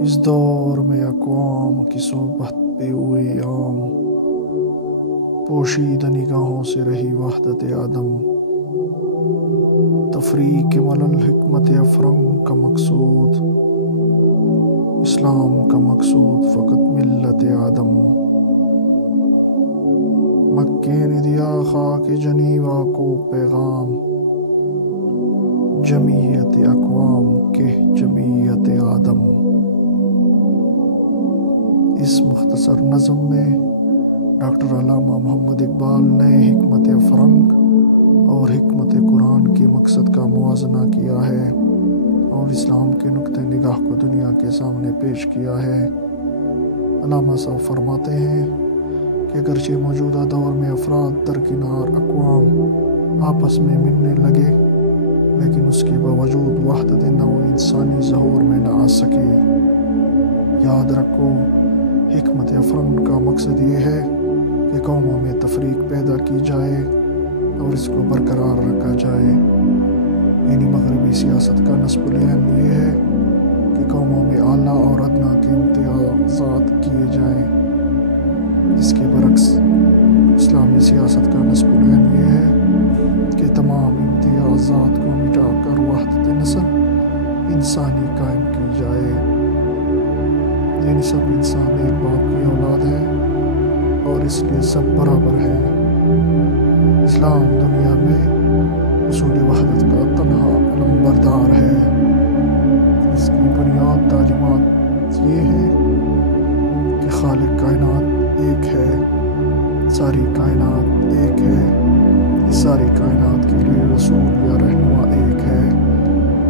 اس دور میں اقوام کی صحبت پہ ہوئے عام، پوشیدہ نگاہوں سے رہی وحدت آدم، تفریق ملل حکمت افرنگ کا مقصود، اسلام کا مقصود فقط ملت آدم۔ مکے نے دیا خاک جنیوا کو پیغام، جمعیت اقوام کے جمعیت آدم۔ اس مختصر نظم میں ڈاکٹر علامہ محمد اقبال نے حکمت فرنگ اور حکمت قرآن کے مقصد کا موازنہ کیا ہے اور اسلام کے نقطہ نگاہ کو دنیا کے سامنے پیش کیا ہے۔ علامہ صاحب فرماتے ہیں کہ اگرچہ موجودہ دور میں افراد درکنار اقوام آپس میں ملنے لگے، لیکن اس کے باوجود وحدت نوع انسانی ظہور میں نہ آ سکے۔ یاد رکھو، حکمت افرنگ کا مقصد یہ ہے کہ قوموں میں تفریق پیدا کی جائے اور اس کو برقرار رکھا جائے۔ یعنی مغربی سیاست کا نصب العین یہ ہے کہ قوموں میں اعلیٰ اور ادنیٰ کے امتیازات کیے جائیں۔ اس کے برعکس اسلامی سیاست کا نصب العین یہ ہے کہ تمام امتیازات کو مٹا کر وحدت نسل انسانی قائم کی جائے۔ یعنی سب انسان ایک باپ کی اولاد ہے اور اس لیے سب برابر ہیں۔ اسلام دنیا میں اصول وحدت کا تنہا علمبردار ہے۔ اس کی بنیاد تعلیمات یہ ہے کہ خالق کائنات ایک ہے، ساری کائنات ایک ہے، اس ساری کائنات کے لیے رسول یا رہنما ایک ہے،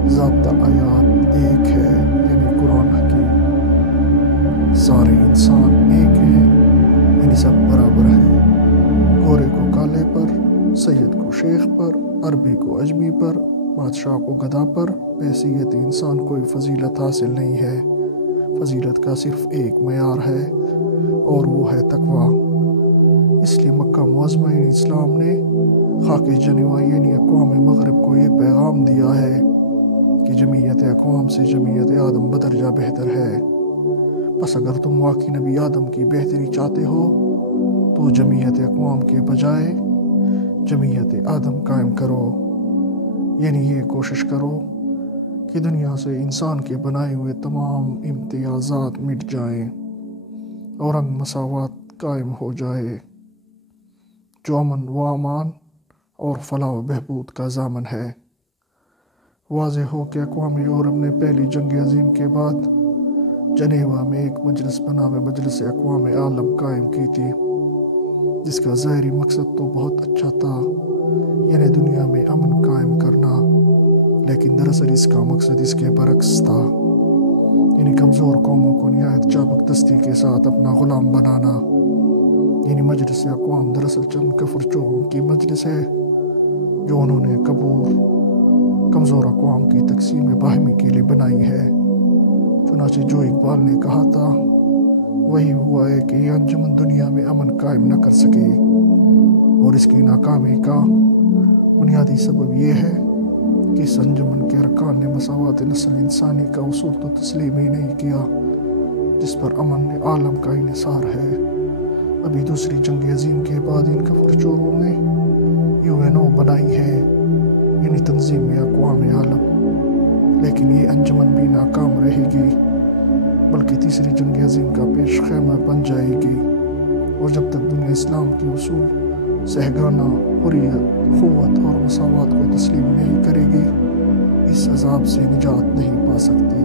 ضابطہ آیات ایک ہے یعنی قرآن حکیم، سارے انسان ایک ہیں یعنی سب برابر ہیں۔ گورے کو کالے پر، سید کو شیخ پر، عربی کو اجمی پر، بادشاہ کو گدھا پر بحیثیت انسان کوئی فضیلت حاصل نہیں ہے۔ فضیلت کا صرف ایک معیار ہے اور وہ ہے تقویٰ۔ اس لیے مکہ معظمہ یعنی اسلام نے خاک جنیوا یعنی اقوام مغرب کو یہ پیغام دیا ہے کہ جمعیت اقوام سے جمعیت آدم بدرجہ بہتر ہے۔ بس اگر تم واقعی نبی آدم کی بہتری چاہتے ہو تو جمعیت اقوام کے بجائے جمعیت آدم قائم کرو۔ یعنی یہ کوشش کرو کہ دنیا سے انسان کے بنائے ہوئے تمام امتیازات مٹ جائیں اور رنگ مساوات قائم ہو جائے، جو امن و امان اور فلاح و بہبود کا ضامن ہے۔ واضح ہو کہ اقوام یورپ نے پہلی جنگ عظیم کے بعد جنیوا میں ایک مجلس بنام مجلس اقوام عالم قائم کی تھی، جس کا ظاہری مقصد تو بہت اچھا تھا، یعنی دنیا میں امن قائم کرنا، لیکن دراصل اس کا مقصد اس کے برعکس تھا، یعنی کمزور قوموں کو نہایت چابک دستی کے ساتھ اپنا غلام بنانا۔ یعنی مجلس اقوام دراصل چند کفر چوہوں کی مجلس ہے جو انہوں نے کمزور اقوام کی تقسیم باہمی کے لیے بنائی ہے۔ چنانچہ جو اقبال نے کہا تھا وہی ہوا ہے کہ یہ انجمن دنیا میں امن قائم نہ کر سکے، اور اس کی ناکامی کا بنیادی سبب یہ ہے کہ اس انجمن کے ارکان نے مساوات نسل انسانی کا اصول تو تسلیم ہی نہیں کیا، جس پر امن عالم کا انحصار ہے۔ ابھی دوسری جنگ عظیم کے بعد ان کفر چوروں نے UNO بنائی ہے، یعنی تنظیم اقوام عالم، لیکن یہ انجمن بھی ناکام رہے گی، بلکہ تیسری جنگ عظیم کا پیش خیمہ بن جائے گی، اور جب تک دنیا اسلام کی اصول سہگانہ، حریت، قوت اور مساوات کو تسلیم نہیں کرے گی، اس عذاب سے نجات نہیں پا سکتی۔